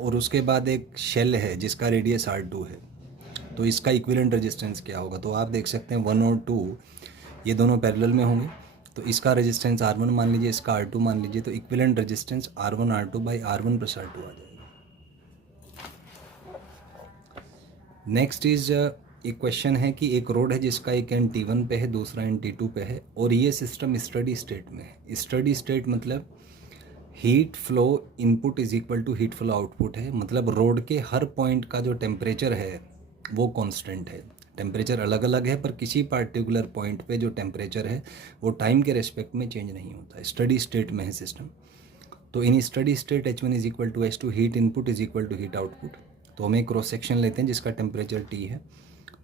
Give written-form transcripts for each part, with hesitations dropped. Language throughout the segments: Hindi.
और उसके बाद एक शेल है जिसका रेडियस R2 है, तो इसका इक्विवेलेंट रेजिस्टेंस क्या होगा? तो आप देख सकते हैं 1 और 2 ये दोनों पैरेलल में होंगे, तो इसका रेजिस्टेंस R1 मान लीजिए, इसका R2 मान लीजिए, तो equivalent resistance R1 R2 by R1 plus R2 आ जाएगा। नेक्स्ट इज एक क्वेश्चन है कि एक रोड है जिसका एक एंड T1 पे है, दूसरा एंड T2 पे है, और ये सिस्टम स्टडी स्टेट में है। स्टडी स्टेट मतलब heat flow input is equal to heat flow output है, मतलब रोड के हर पॉइंट का जो टेम्परेचर है वो कांस्टेंट है। टेम्परेचर अलग अलग है पर किसी पार्टिकुलर पॉइंट पे जो टेम्परेचर है वो टाइम के रेस्पेक्ट में चेंज नहीं होता है। स्टडी स्टेट में है सिस्टम। तो in steady state H1 is equal to H2, heat input is equal to heat output. तो हम एक क्रॉस सेक्शन लेते हैं जिसका टेम्परेचर T है।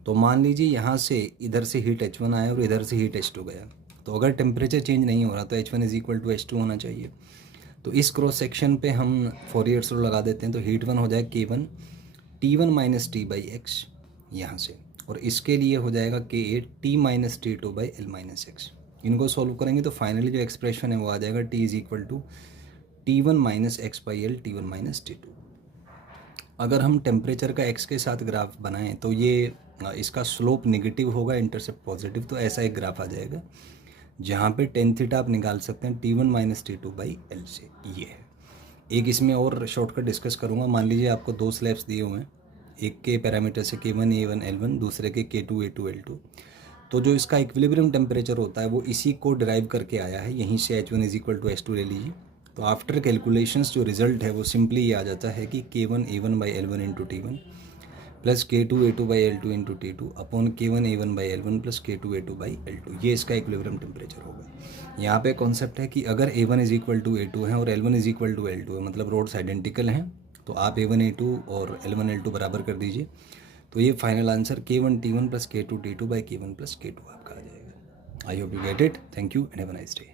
तो मान लीजिए यहाँ से इधर से हीट H1 आया और इधर से हीट H2 गया, तो अगर टेम्परेचर चेंज नहीं हो रहा तो H1 is equal to H2 होना चाहिए। तो इस क्रॉस सेक्शन पे हम फोरियर रूल लगा देते हैं, तो हीट 1 हो जाएगा K1 T1 minus T by x यहाँ से, और इसके लिए हो जाएगा K8 T minus T2 by L minus x. इनको सॉल्व करेंगे तो फाइनली जो एक्सप्रेशन है वो आ जाएगा T is equal to T1 minus x by L T1 minus T2। अगर हम टेम्परेचर का एक्स के साथ ग्राफ बनाएं तो ये इसका स्लोप नेगेटिव होगा, इंटरसेप्ट पॉजिटिव, तो ऐसा एक ग्राफ आ जाएगा जहाँ पे टेन थीटा आप निकाल सकते हैं T1 minus T2 by L से। ये है एक, इसमें और शॉर्टकट डिस्कस करूँगा। मान लीजिए आपको दो स्लैब्स दिए हुए हैं, एक के पैरामीटर से K1 A1 L1, दूसरे के K2 A2 L2। तो जो इसका इक्विलिब्रियम टेम्परेचर होता है वो इसी को डिराइव करके आया है, यहीं से H1 is equal to H2 ले लीजिए। तो आफ्टर कैलकुलेशंस जो रिजल्ट है वो सिंपली ये आ जाता है कि K1 A1 by L1 into T1 plus K2 A2 by L2 into T2 upon K1 A1 by L1 plus K2 A2 by L2, ये इसका इक्विलिब्रियम टेम्परेचर होगा। यहाँ पे कॉन्सेप्ट है कि अगर A1 is equal to A2 है और L1 is equal to L2 है, मतलब रोड्स आइडेंटिकल हैं, तो आप A1 A2 और L1 L2 बराबर कर दीजिए। तो ये final answer K1 T1 plus K2 T2 by K1 plus K2 आपका आ जाएगा। I hope you get it. Thank you and have a nice day.